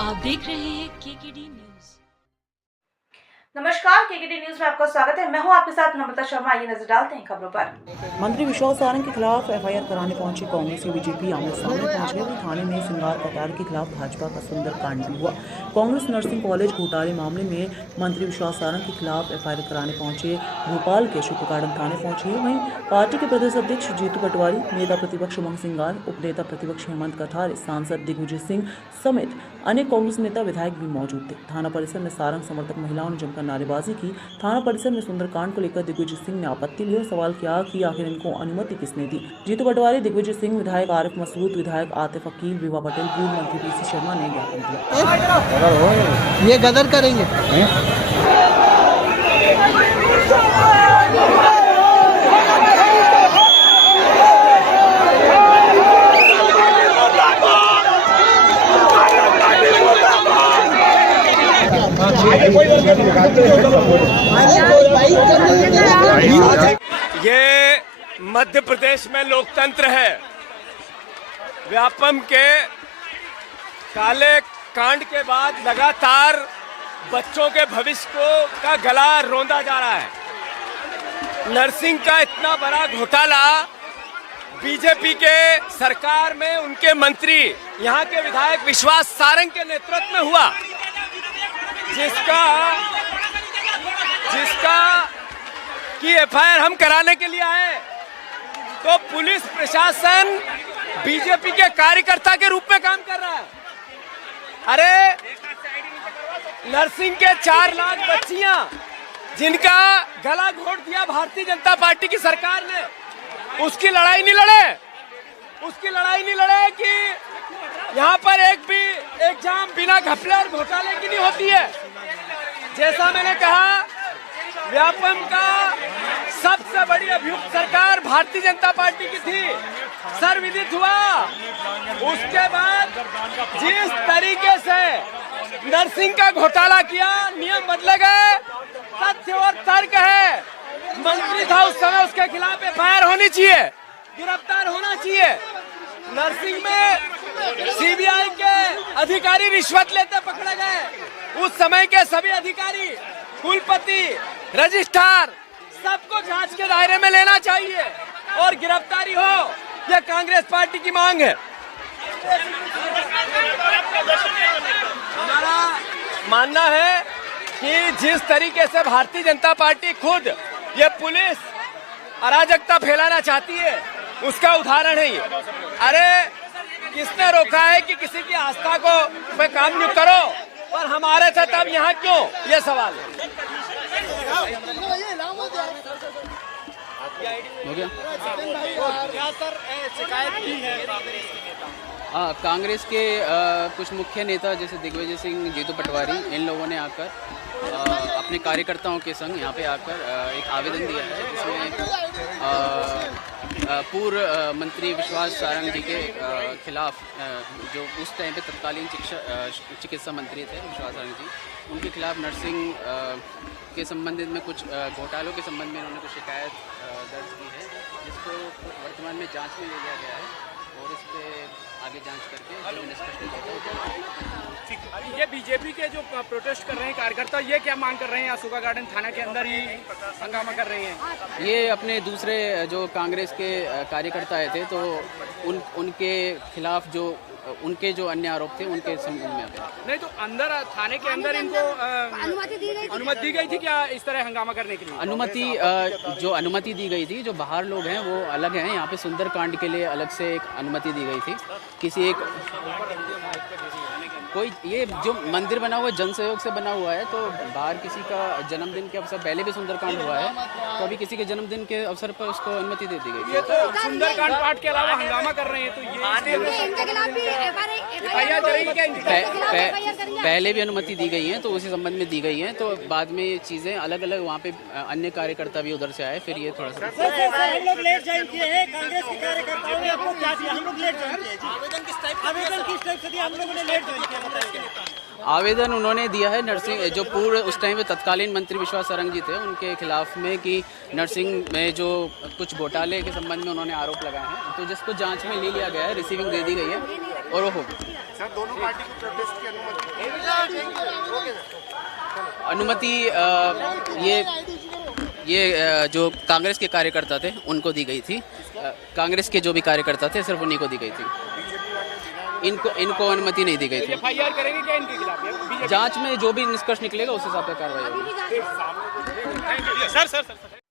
आप देख रहे हैं केकेडी न्यूज। नमस्कार, केकेडी न्यूज में आपका स्वागत है। मैं हूं आपके साथ नम्रता शर्मा। आइए नजर डालते हैं खबरों पर। मंत्री विश्वास सारंग के खिलाफ एफआईआर कराने पहुंची कांग्रेस और बीजेपी आमने सामने पहुंचे। वहीं थाने में सिंगार कटार के खिलाफ भाजपा का सुंदर कांड भी हुआ। कांग्रेस नर्सिंग कॉलेज घोटाले मामले में मंत्री विश्वास सारंग के खिलाफ एफआईआर कराने पहुंचे भोपाल के शुक्र गार्डन थाने पहुंचे। वहीं पार्टी के प्रदेश अध्यक्ष जीतू पटवारी, नेता प्रतिपक्ष उमंग सिंगार, उप नेता प्रतिपक्ष हेमंत कठारे, सांसद दिग्विजय सिंह समेत अनेक कांग्रेस नेता विधायक भी मौजूद थे। थाना परिसर में सारंग समर्थक महिलाओं ने जमकर नारेबाजी की। थाना परिसर में सुंदरकांड को लेकर दिग्विजय सिंह ने आपत्ति ली और सवाल किया कि आखिर इनको अनुमति किसने दी। जीतू पटवारी, दिग्विजय सिंह, विधायक आरिफ मसूद, विधायक आतिफ अकील, विभा पटेल, पूर्व मंत्री पीसी शर्मा ने ज्ञापन दिया। ये गदर करेंगे। ये मध्य प्रदेश में लोकतंत्र है। व्यापम के काले कांड के बाद लगातार बच्चों के भविष्य का गला रौंदा जा रहा है। नर्सिंग का इतना बड़ा घोटाला बीजेपी के सरकार में उनके मंत्री, यहाँ के विधायक विश्वास सारंग के नेतृत्व में हुआ, जिसका की एफआईआर हम कराने के लिए आए तो पुलिस प्रशासन बीजेपी के कार्यकर्ता के रूप में काम कर रहा है। अरे नर्सिंग के 4 लाख बच्चियां जिनका गला घोट दिया भारतीय जनता पार्टी की सरकार ने, उसकी लड़ाई नहीं लड़े कि यहाँ पर एक एग्जाम बिना घपले और घोटाले की नहीं होती है। जैसा मैंने कहा, व्यापम का सबसे बड़ी अभियुक्त सरकार भारतीय जनता पार्टी की थी, सर्वविदित हुआ। उसके बाद जिस तरीके से नर्सिंग का घोटाला किया, नियम बदले गए, तथ्य और तर्क है। मंत्री था उस समय, उसके खिलाफ एफआईआर होनी चाहिए, गिरफ्तार होना चाहिए। नर्सिंग में सीबीआई के अधिकारी रिश्वत लेते पकड़े गए। उस समय के सभी अधिकारी, कुलपति, रजिस्ट्रार, सबको जांच के दायरे में लेना चाहिए और गिरफ्तारी हो, यह कांग्रेस पार्टी की मांग है। हमारा मानना है कि जिस तरीके से भारतीय जनता पार्टी खुद ये पुलिस अराजकता फैलाना चाहती है, उसका उदाहरण है ये। अरे किसने रोका है कि किसी की आस्था को मैं काम नहीं करो, पर हमारे थे तब यहाँ क्यों, ये सवाल है। हो गया? क्या सर शिकायत की है? कांग्रेस के कुछ मुख्य नेता जैसे दिग्विजय सिंह, जीतू पटवारी, इन लोगों ने आकर अपने कार्यकर्ताओं के संग यहाँ पे आकर एक आवेदन दिया है, जिसमें पूर्व मंत्री विश्वास सारंग जी के खिलाफ, जो उस टाइम पे तत्कालीन चिकित्सा मंत्री थे विश्वास सारंग जी, उनके खिलाफ नर्सिंग के संबंधित में कुछ घोटालों के संबंध में उन्होंने कुछ शिकायत दर्ज की है, जिसको वर्तमान में जांच में ले लिया गया है और इस पर आगे जांच करके जो निष्कर्ष निकलेगा। ये बीजेपी के जो प्रोटेस्ट कर रहे हैं कार्यकर्ता, ये क्या मांग कर रहे हैं? शुक्र गार्डन थाना के अंदर ही हंगामा कर रहे हैं। ये अपने दूसरे जो कांग्रेस के कार्यकर्ता आए थे, तो उनके खिलाफ जो उनके जो अन्य आरोप थे, उनके संबंध में आते हैं। नहीं तो अंदर थाने के अंदर इनको अनुमति दी गई थी क्या इस तरह हंगामा करने के लिए? जो अनुमति दी गई थी, जो बाहर लोग हैं वो अलग हैं। यहाँ पे सुंदरकांड के लिए अलग से एक अनुमति दी गई थी। किसी एक कोई ये जो मंदिर बना हुआ है जन सहयोग से बना हुआ है, तो बाहर किसी का जन्मदिन के अवसर, पहले भी सुंदरकांड हुआ है, तो अभी किसी के जन्मदिन के अवसर पर उसको अनुमति दे दी गई। ये तो सुंदरकांड पाठ के अलावा हंगामा कर रहे हैं, तो ये पहले भी अनुमति दी गई है, तो उसी संबंध में दी गई है। तो बाद में ये चीजें अलग अलग, वहाँ पे अन्य कार्यकर्ता भी उधर से आए, फिर ये थोड़ा सा हम लोग लेट ज्वाइन किए हैं। कांग्रेस के कार्यकर्ताओं ने आपको क्या दिया? हम लोग लेट ज्वाइन किए। आवेदन किस टाइप से दिया? हम लोगों ने लेट ज्वाइन किया, बताइए। आवेदन उन्होंने दिया है नर्सिंग, जो पूर्व उस टाइम पे तत्कालीन मंत्री विश्वास सारंग जी थे, उनके खिलाफ में कि नर्सिंग में जो कुछ घोटाले के संबंध में उन्होंने आरोप लगाए हैं, तो जिसको जांच में ले लिया गया है, रिसीविंग दे दी गई है और वो हो गई। सर दोनों पार्टी को प्रोटेस्ट की अनुमति ये जो कांग्रेस के कार्यकर्ता थे उनको दी गई थी। कांग्रेस के जो भी कार्यकर्ता थे सिर्फ उन्हीं को दी गई थी। इनको अनुमति नहीं दी गई थी। एफआईआर करेंगे क्या इनके खिलाफ? जांच में जो भी निष्कर्ष निकलेगा उस हिसाब से कार्रवाई होगी।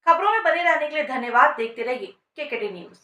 खबरों में बने रहने के लिए धन्यवाद। देखते रहिए केकेडी न्यूज।